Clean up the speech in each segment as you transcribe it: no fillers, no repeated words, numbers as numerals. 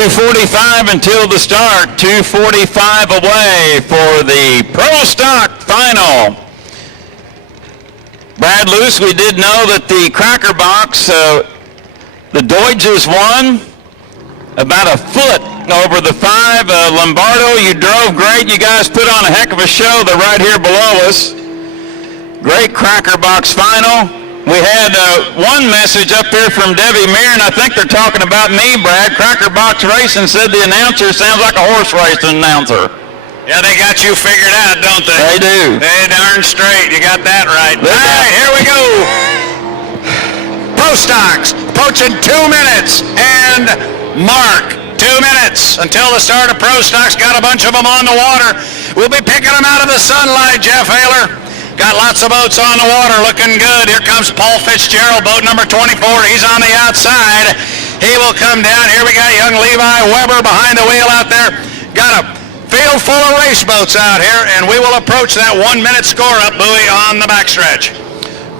2:45 until the start. 2:45 away for the Pro Stock Final. Brad Luce, we did know that the Cracker Box, the Deutsches won about a foot over the 5. Lombardo, you drove great. You guys put on a heck of a show. They're right here below us. Great Cracker Box Final. We had one message up here from Debbie Meir, and I think they're talking about me, Brad. Cracker Box Racing said the announcer sounds like a horse racing announcer. Yeah, they got you figured out, don't they? They do. They darn straight. You got that right. All right, here we go. Pro Stocks approaching 2 minutes, and Mark, 2 minutes until the start of Pro Stocks. Got a bunch of them on the water. We'll be picking them out of the sunlight, Jeff Haler. Got lots of boats on the water, looking good. Here comes Paul Fitzgerald, boat number 24. He's on the outside. He will come down. Here we got young Levi Weber behind the wheel out there. Got a field full of race boats out here, and we will approach that 1 minute score-up buoy on the backstretch.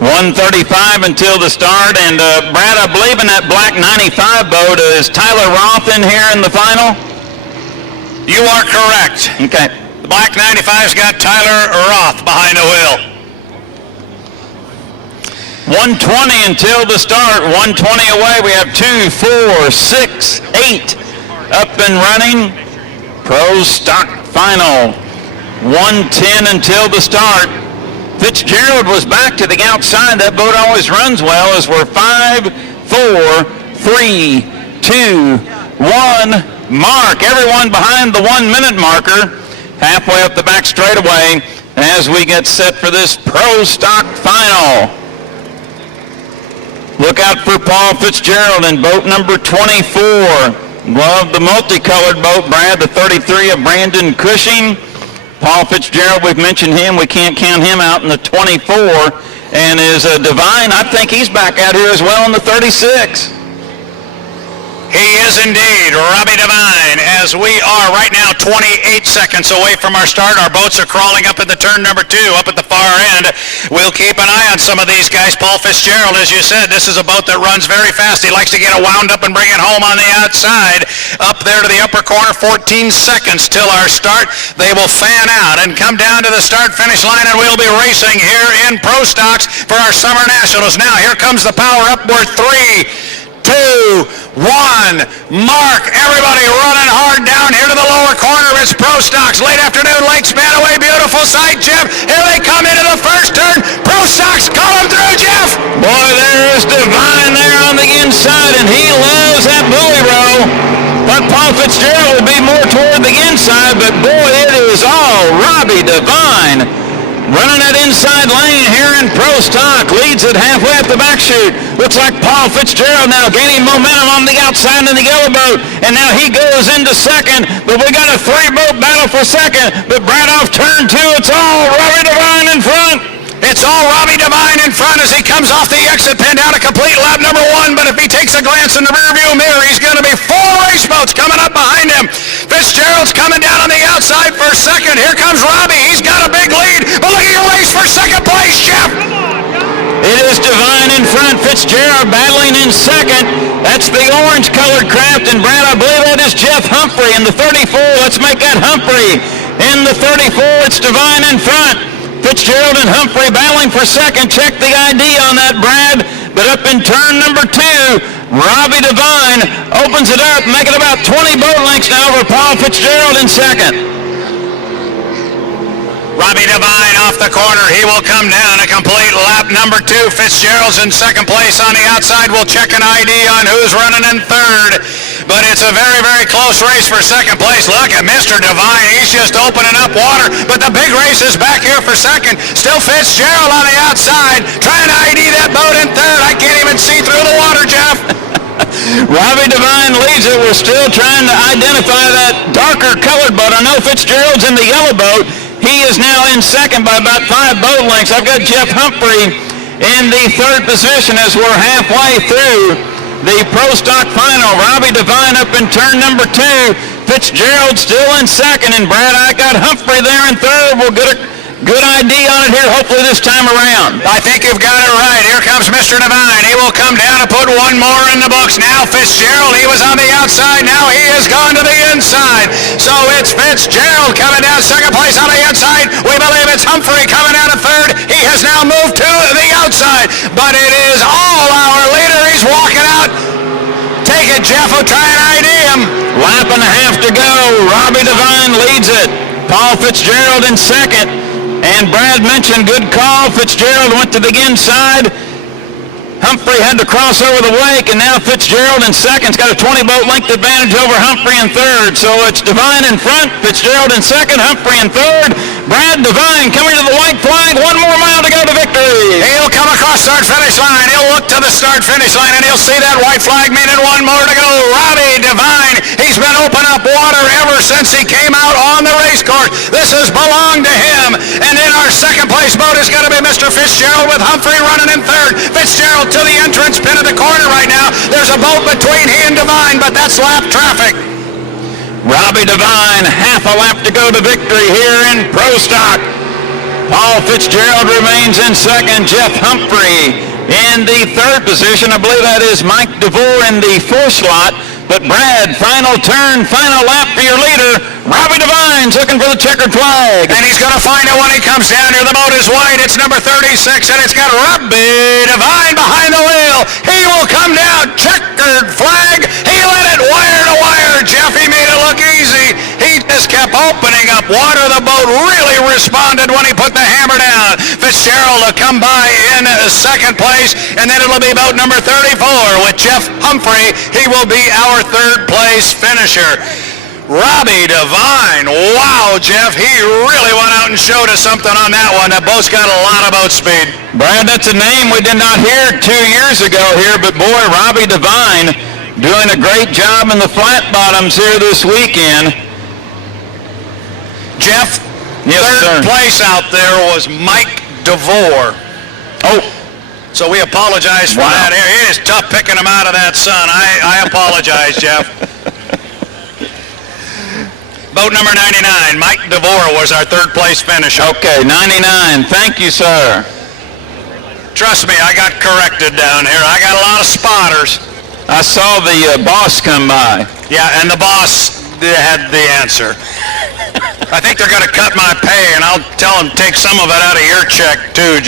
1:35 until the start, and Brad, I believe in that black 95 boat, is Tyler Roth in here in the final? You are correct. Okay. The black 95's got Tyler Roth behind the wheel. 1:20 until the start. 1:20 away. We have 2, 4, 6, 8 up and running. Pro Stock Final. 1:10 until the start. Fitzgerald was back to the outside. That boat always runs well as we're 5, 4, 3, 2, 1. Mark. Everyone behind the 1 minute marker. Halfway up the back straightaway as we get set for this Pro Stock Final. Look out for Paul Fitzgerald in boat number 24. Love the multicolored boat, Brad, the 33 of Brandon Cushing. Paul Fitzgerald, we've mentioned him. We can't count him out in the 24. And is Divine, I think he's back out here as well in the 36. He is indeed, Robbie Devine, as we are right now 28 seconds away from our start. Our boats are crawling up into turn number 2, up at the far end. We'll keep an eye on some of these guys. Paul Fitzgerald, as you said, this is a boat that runs very fast. He likes to get it wound up and bring it home on the outside. Up there to the upper corner, 14 seconds till our start. They will fan out and come down to the start-finish line, and we'll be racing here in Pro Stocks for our Summer Nationals. Now, here comes the power upward. 3, 2, 1. Mark, everybody running hard down here to the lower corner. It's Pro Stocks, late afternoon, Lake Spanaway, beautiful sight, Jeff. Here they come into the first turn. Pro Stocks, call them through, Jeff. Boy, there is Divine there on the inside, and he loves that buoy row. But Paul Fitzgerald will be more toward the inside, but boy, it is all Robbie Divine. Running that inside lane here in Pro Stock, leads it halfway up the back chute. Looks like Paul Fitzgerald now gaining momentum on the outside in the yellow boat, and now he goes into second, but we got a 3-boat battle for second, but Brad off turn 2, it's all Robbie Divine in front. It's all Robbie Devine in front as he comes off the exit pin down a complete lap number 1, but if he takes a glance in the rearview mirror, he's going to be 4 race boats coming up behind him. Fitzgerald's coming down on the outside for second. Here comes Robbie. He's got a big lead, but look at your race for second place, Jeff. It is Divine in front, Fitzgerald battling in second. That's the orange-colored craft, and Brad, I believe that is Jeff Humphrey in the 34. Let's make that Humphrey. In the 34, it's Divine in front. Fitzgerald and Humphrey battling for second. Check the ID on that, Brad. But up in turn number 2, Robbie Divine opens it up, making about 20 boat lengths now over Paul Fitzgerald in second. Robbie Devine off the corner. He will come down a complete lap number 2. Fitzgerald's in second place on the outside. We'll check an ID on who's running in third. But it's a very, very close race for second place. Look at Mr. Devine. He's just opening up water. But the big race is back here for second. Still Fitzgerald on the outside, trying to ID that boat in third. I can't even see through the water, Jeff. Robbie Devine leads it. We're still trying to identify that darker colored boat. I know Fitzgerald's in the yellow boat. He is now in second by about 5 boat lengths. I've got Jeff Humphrey in the third position as we're halfway through the Pro Stock Final. Robbie Devine up in turn number 2. Fitzgerald still in second, and Brad, I got Humphrey there in third. We'll get Good ID on it here, hopefully this time around. I think you've got it right. Here comes Mr. Devine. He will come down and put one more in the books. Now Fitzgerald, he was on the outside. Now he has gone to the inside. So it's Fitzgerald coming down second place on the inside. We believe it's Humphrey coming down to third. He has now moved to the outside. But it is all our leader. He's walking out. Take it, Jeff. We'll try and ID him. Lap and a half to go. Robbie Devine leads it. Paul Fitzgerald in second. And Brad mentioned, good call. Fitzgerald went to the inside. Humphrey had to cross over the wake, and now Fitzgerald in second. He's got a 20-boat length advantage over Humphrey in third. So it's Devine in front, Fitzgerald in second, Humphrey in third. Brad Devine coming to the white flag. 1 more mile to go to victory. He'll come across start-finish line. He'll look to the start-finish line, and he'll see that white flag meaning 1 more to go. Robbie Devine, he's been open up water ever since he came out on the race course. This has belonged to him. And in our second-place boat is going to be Mr. Fitzgerald with Humphrey running in third. Fitzgerald to the entrance pin of the corner right now. There's a boat between he and Devine, but that's lap traffic. Robbie Devine, half a lap to go to victory here in Pro Stock. Paul Fitzgerald remains in second. Jeff Humphrey in the third position. I believe that is Mike DeVore in the fourth slot. But Brad, final turn, final lap for your leader. Robbie Devine's looking for the checkered flag. And he's going to find it when he comes down here. The boat is white. It's number 36, and it's got Robbie Devine behind the wheel. He will come down. Checkered flag. He let it wire to wire. Jeff, he made it look easy. He just kept opening up water. The boat really responded when he put the hammer down. Fitzgerald will come by in second place, and then it'll be boat number 34 with Jeff Humphrey. He will be our third place finisher. Robbie Devine, wow, Jeff, he really went out and showed us something on that one. That boat's got a lot of boat speed. Brad, that's a name we did not hear 2 years ago here, but boy, Robbie Devine doing a great job in the flat bottoms here this weekend. Jeff, yes, third sir. place out there was Mike DeVore. Oh, so we apologize for that. It is tough picking him out of that sun. I apologize, Jeff. Boat number 99, Mike DeVore was our third place finisher. okay, 99. Thank you, sir. Trust me, I got corrected down here. I got a lot of spotters. I saw the boss come by. Yeah, and the boss had the answer. I think they're going to cut my pay, and I'll tell them take some of it out of your check, too.